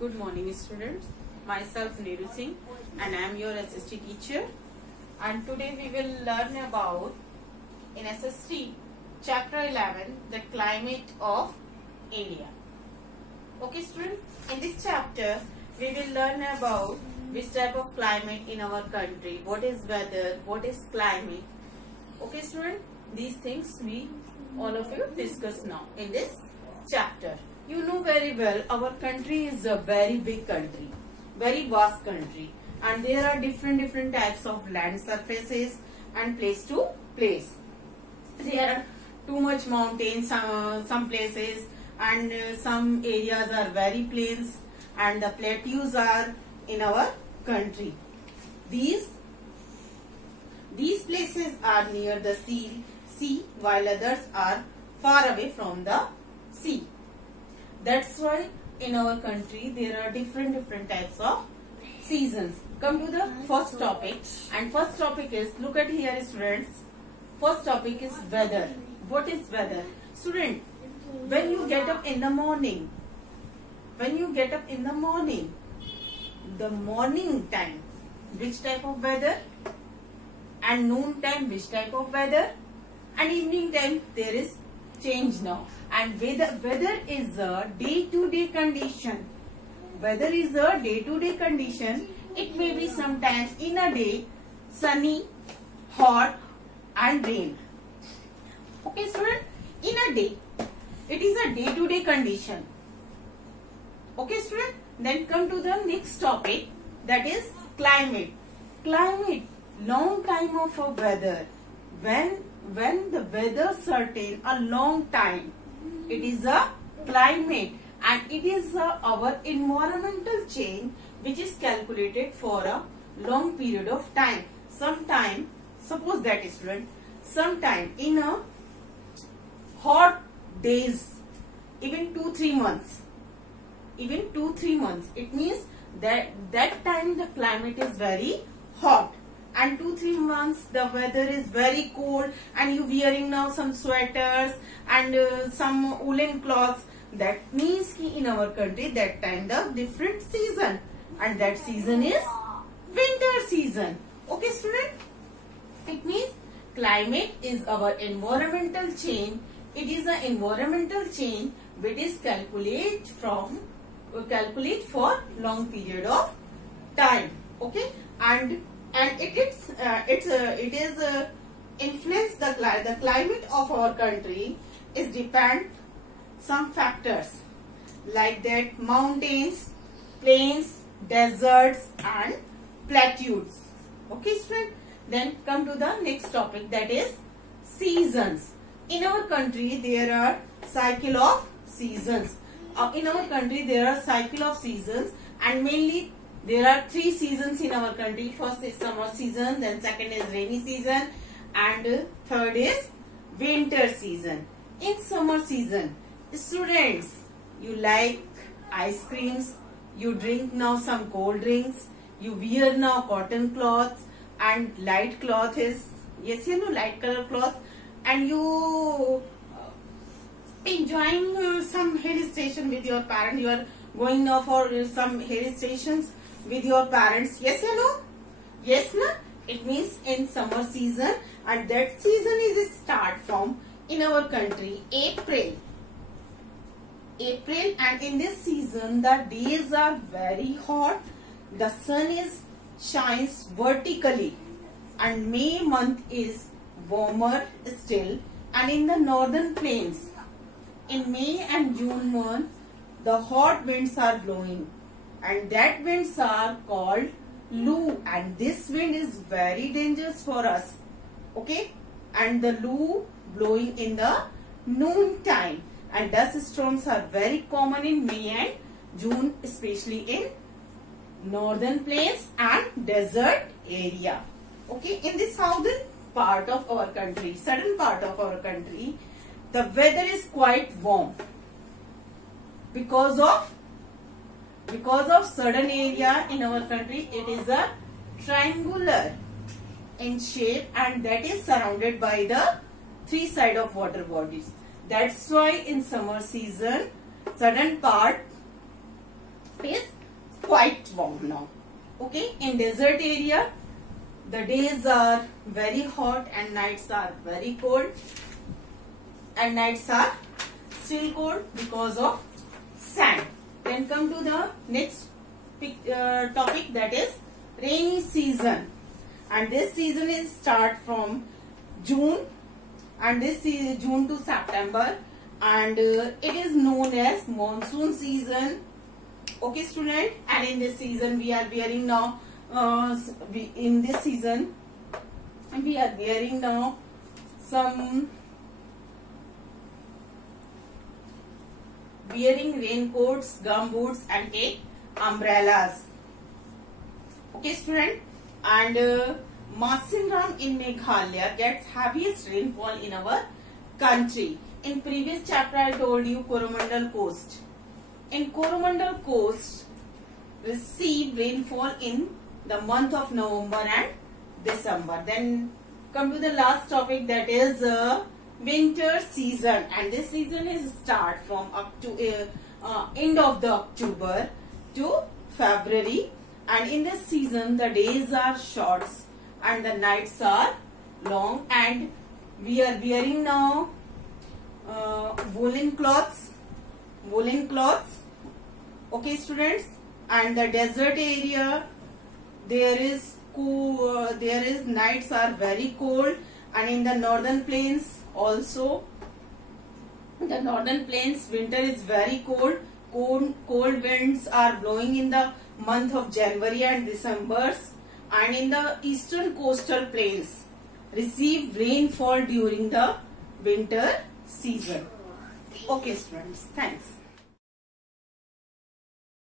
Good morning, students. Myself Neeru Singh and I am your SST teacher. And today we will learn about in SST chapter 11 the climate of India. Okay, students. In this chapter we will learn about which type of climate in our country, what is weather, what is climate. Okay, students. These things we all of you discuss now in this chapter. You know very well our country is a very big country, very vast country, and there are different types of land surfaces and place to place. There are too much mountains some places, and some areas are very plains, and the plateaus are in our country. These places are near the sea while others are far away from the sea. That's why in our country there are different types of seasons. Come to the first topic, and first topic is, look at here students, first topic is weather. What is weather? Student, when you get up in the morning, the morning time, which type of weather? And noon time, which type of weather? And evening time, there is change now. And weather is a day-to-day condition. Weather is a day-to-day condition. It may be sometimes in a day sunny, hot and rain. Okay, student, in a day, it is a day-to-day condition. Okay, student, then come to the next topic, that is climate. Climate, long time of a weather. When the weather certain a long time, it is a climate, and it is our environmental change which is calculated for a long period of time. Sometime, suppose that student, sometime in a hot days, even 2-3 months, it means that time the climate is very hot. And 2-3 months the weather is very cold, and you wearing now some sweaters and some woolen cloths. That means in our country that time the different season, and that season is winter season. Okay, student, it means climate is our environmental change. It is an environmental change which is calculate for long period of time. Okay, and it is influence the climate of our country is depend some factors like that: mountains, plains, deserts and plateaus. Okay, student, then come to the next topic, that is seasons. In our country there are cycle of seasons. And mainly there are 3 seasons in our country. First is summer season, then second is rainy season, and third is winter season. In summer season, students, you like ice creams, you drink now some cold drinks, you wear now cotton cloths and light cloth is, yes, you know, light color cloth, and you enjoying some hill station with your parents. You are going now for some hill stations with your parents. Yes or no? Yes, no? It means in summer season, and that season is start from in our country April, and in this season the days are very hot, the sun shines vertically, and May month is warmer still. And in the northern plains, in May and June month, the hot winds are blowing, and that winds are called Loo, and this wind is very dangerous for us. Okay, and the Loo blowing in the noon time, and dust storms are very common in May and June, especially in northern plains and desert area. Okay, in the southern part of our country, the weather is quite warm because of certain area in our country. It is a triangular in shape, and that is surrounded by the 3 sides of water bodies. That's why in summer season certain part is quite warm now. Okay, in desert area, the days are very hot and nights are very cold, and nights are still cold because of sand. Then come to the next topic, that is rainy season, and this season is start from June, and this is June to September, and it is known as monsoon season. Okay student, and in this season we are wearing now in this season we are wearing now some raincoats, gumboots, and take umbrellas. Okay student, and Mawsynram in Meghalaya gets heaviest rainfall in our country. In previous chapter I told you Coromandel coast. In Coromandel coast receive rainfall in the month of November and December. Then come to the last topic, that is winter season, and this season is start from up to end of the October to February, and in this season the days are short and the nights are long, and we are wearing now woolen cloths. Okay students, and the desert area there is nights are very cold, and in the northern plains also, the northern plains winter is very cold. Cold winds are blowing in the month of January and December, and in the eastern coastal plains receive rainfall during the winter season. Okay students, thanks.